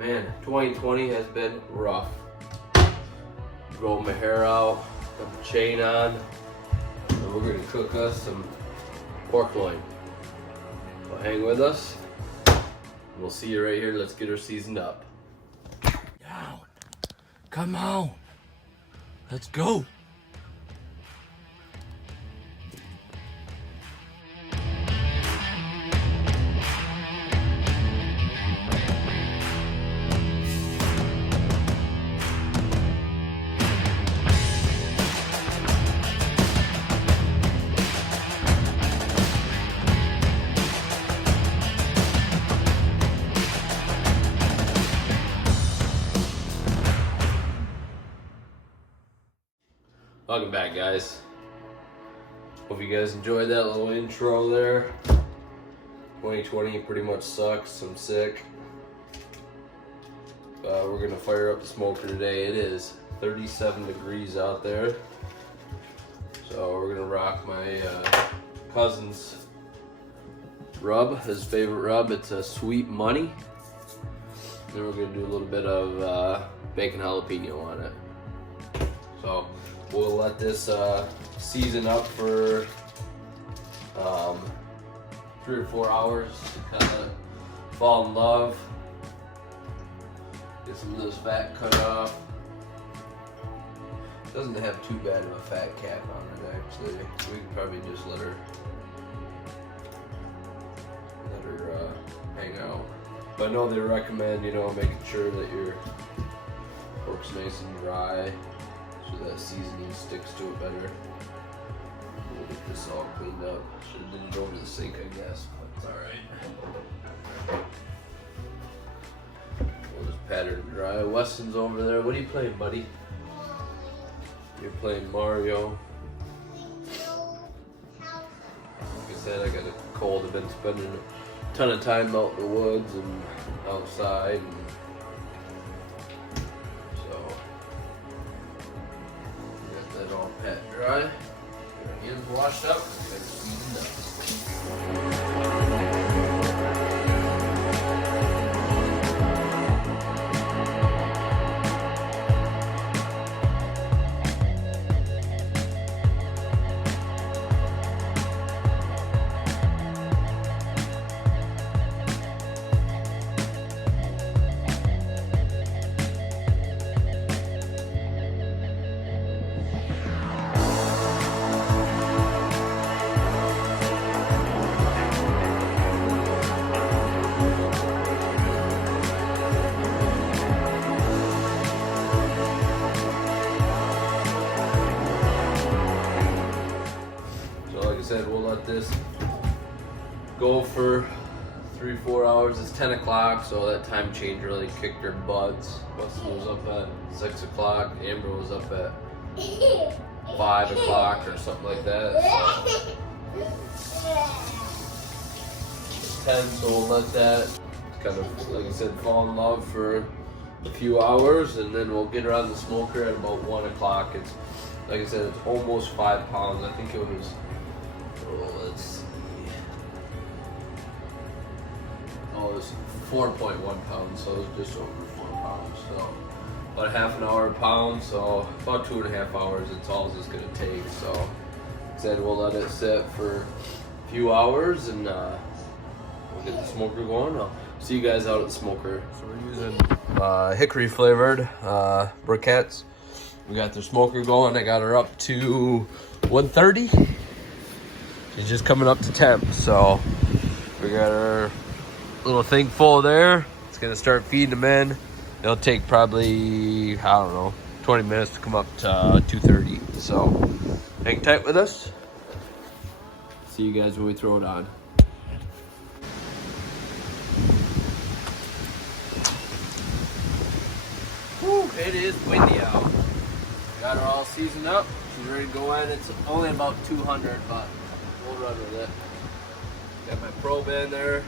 Man, 2020 has been rough. Grow my hair out, put the chain on, and we're gonna cook us some pork loin. So hang with us. We'll see you right here. Let's get her seasoned up. Down. Come on. Let's go. Welcome back, guys. Hope you guys enjoyed that little intro there. 2020 pretty much sucks. I'm sick. We're gonna fire up the smoker today. It is 37 degrees out there. So we're gonna rock my cousin's rub, his favorite rub. It's a Sweet Money. Then we're gonna do a little bit of bacon jalapeno on it. So we'll let this season up for 3 or 4 hours to kind of fall in love. Get some of this fat cut off. Doesn't have too bad of a fat cap on it, actually. We can probably just let her hang out. But I know they recommend, making sure that your pork's nice and dry, so that seasoning sticks to it better. We'll get this all cleaned up. Should have did it over the sink, I guess, but it's alright. We'll just pat her dry. Weston's over there. What are you playing, buddy? You're playing Mario. Like I said, I got a cold. I've been spending a ton of time out in the woods and outside. And all pat dry. Get our hands washed up. Get it seasoned up. We'll let this go for 3-4 hours. It's 10 o'clock, so that time change really kicked our butts. Weston was up at 6 o'clock. Amber was up at 5 o'clock or something like that. So it's 10, so we'll let that kind of, like I said, fall in love for a few hours, and then we'll get her on the smoker at about 1 o'clock. It's, like I said, it's almost 5 pounds. I think it was, let's see. Oh, it's 4.1 pounds, so it's just over 4 pounds. So about a half an hour a pound, so about 2.5 hours. It's all it's gonna take. So like I said, we'll let it sit for a few hours, and we'll get the smoker going. I'll see you guys out at the smoker. So we're using hickory flavored briquettes. We got the smoker going. I got her up to 130. She's just coming up to temp, so we got our little thing full there. It's gonna start feeding them in. It'll take probably, I don't know, 20 minutes to come up to 230. So hang tight with us. See you guys when we throw it on. Whew, it is windy out. Got her all seasoned up. She's ready to go in. It's only about 200, but we'll run with it. Got my probe in there.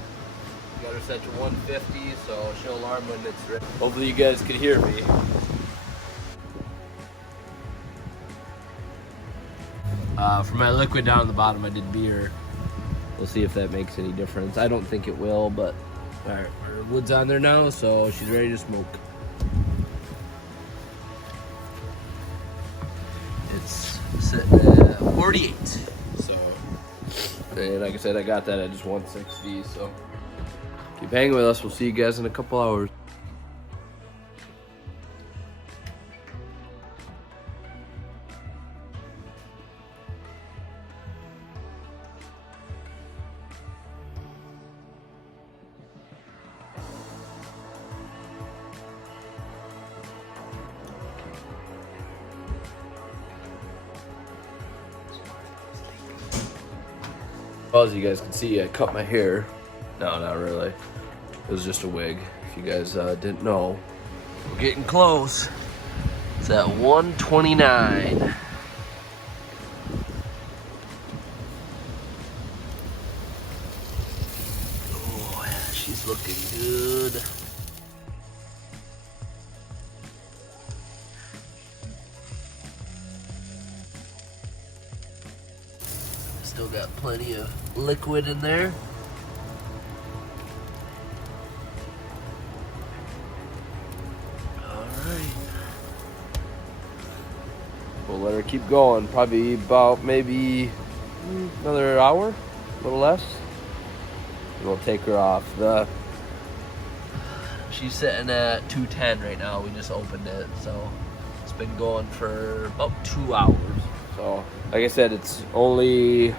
Got her set to 150, so she'll alarm when it's ready. Hopefully you guys can hear me. For my liquid down at the bottom, I did beer. We'll see if that makes any difference. I don't think it will, but All right, our wood's on there now, so she's ready to smoke. It's sitting at 48. So, and like I said, I got that at just 160. So, keep hanging with us. We'll see you guys in a couple hours. Well, as you guys can see, I cut my hair. No, not really. It was just a wig. If you guys didn't know, we're getting close. It's at 129. Oh, yeah, she's looking good. Still got plenty of liquid in there. All right. We'll let her keep going. Probably about maybe another hour, a little less. And we'll take her off. She's sitting at 210 right now. We just opened it, so it's been going for about 2 hours. So, like I said, it's only,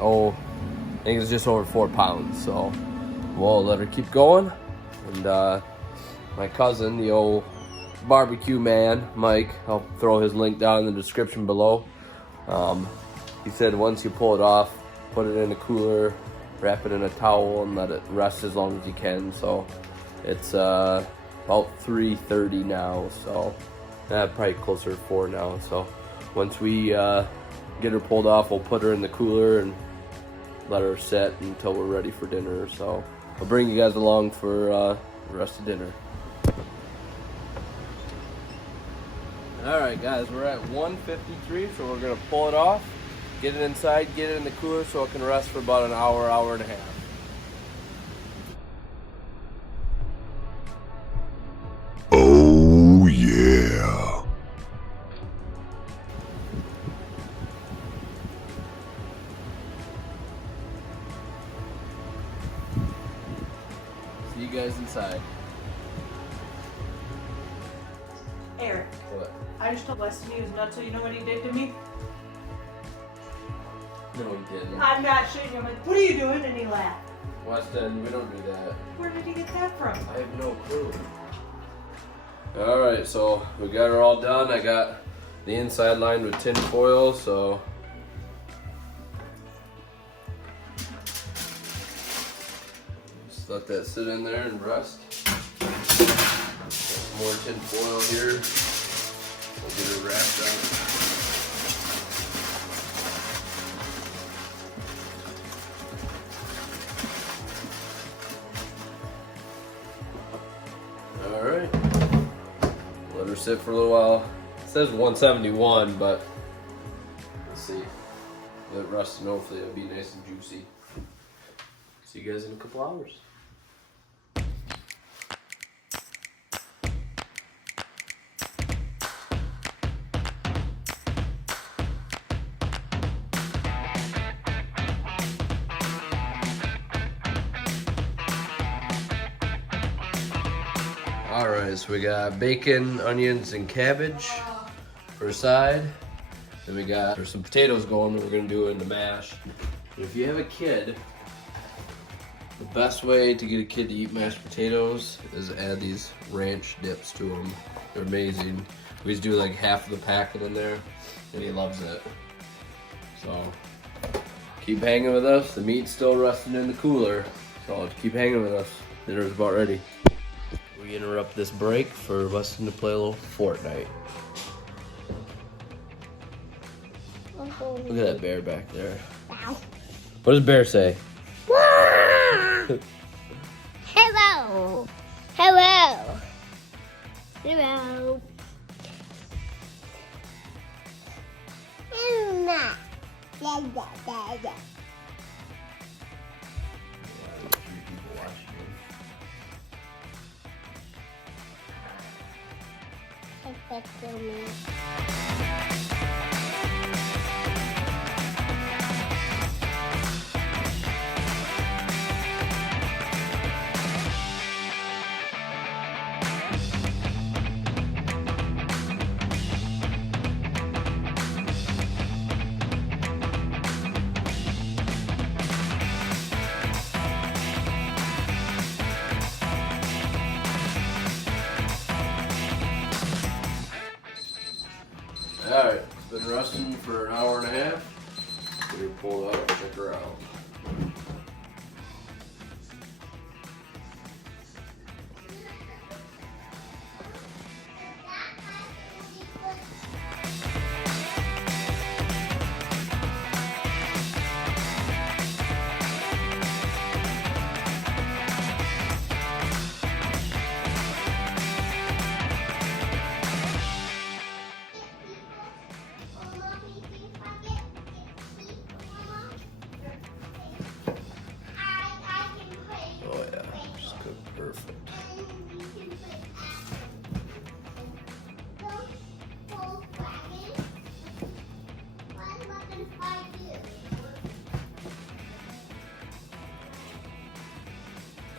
I think it's just over 4 pounds. So, we'll let her keep going. And my cousin, the old barbecue man, Mike, I'll throw his link down in the description below. He said once you pull it off, put it in a cooler, wrap it in a towel, and let it rest as long as you can. So, it's about 3:30 now. So, probably closer to 4 now. So, once we get her pulled off, we'll put her in the cooler and let her set until we're ready for dinner. So I'll bring you guys along for the rest of dinner. All right, guys, we're at 153, so we're gonna pull it off, get it inside, get it in the cooler so it can rest for about an hour, hour and a half. Oh yeah. See you guys inside. Eric, What? I just told Weston he was nuts, so you know what he did to me? No, we didn't. I'm not shitting you. I'm like, what are you doing? And he laughed. Weston, we don't do that. Where did he get that from? I have no clue. All right, so we got her all done. I got the inside lined with tin foil, so just let that sit in there and rest. Got more tin foil here. We'll get her wrapped up. All right. Let her sit for a little while. It says 171, but let's see. Let it rest and hopefully it'll be nice and juicy. See you guys in a couple hours. Alright, so we got bacon, onions, and cabbage for a side. Then we got there's some potatoes going that we're going to do in the mash. And if you have a kid, the best way to get a kid to eat mashed potatoes is add these ranch dips to them. They're amazing. We just do like half of the packet in there, and he loves it. So, keep hanging with us. The meat's still resting in the cooler, so keep hanging with us. Dinner's about ready. We interrupt this break for Weston to play a little Fortnite. Look at that bear back there. What does bear say? Hello. Hello. Hello. Emma. Da, da, da, da. People watching. can't kill me. Alright, it's been resting for an hour and a half. We're gonna pull it out and check her out. Oh yeah, just cooked perfect.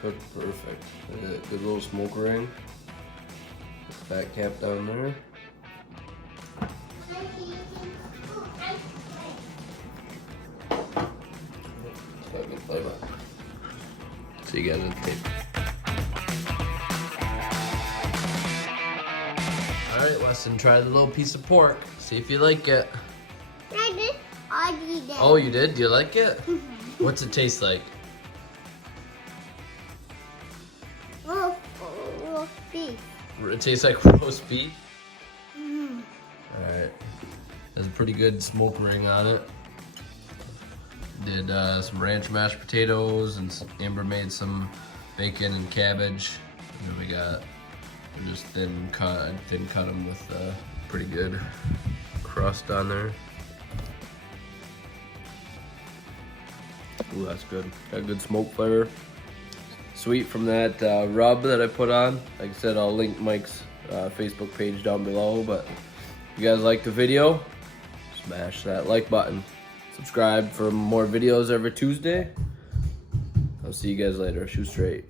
Cooked perfect. Look at that good little smoke ring. Fat cap down there. Good flavor. See you guys in the tape. Alright, Weston, try the little piece of pork. See if you like it. I did. I did. Oh, you did? Do you like it? What's it taste like? Roast beef. It tastes like roast beef? Alright. There's a pretty good smoke ring on it. Did some ranch mashed potatoes, and Amber made some bacon and cabbage. And then we just thin cut them with pretty good crust on there. Ooh, that's good. Got good smoke flavor. Sweet from that rub that I put on. Like I said, I'll link Mike's Facebook page down below. But if you guys like the video, smash that like button. Subscribe for more videos every Tuesday. I'll see you guys later. Shoot straight.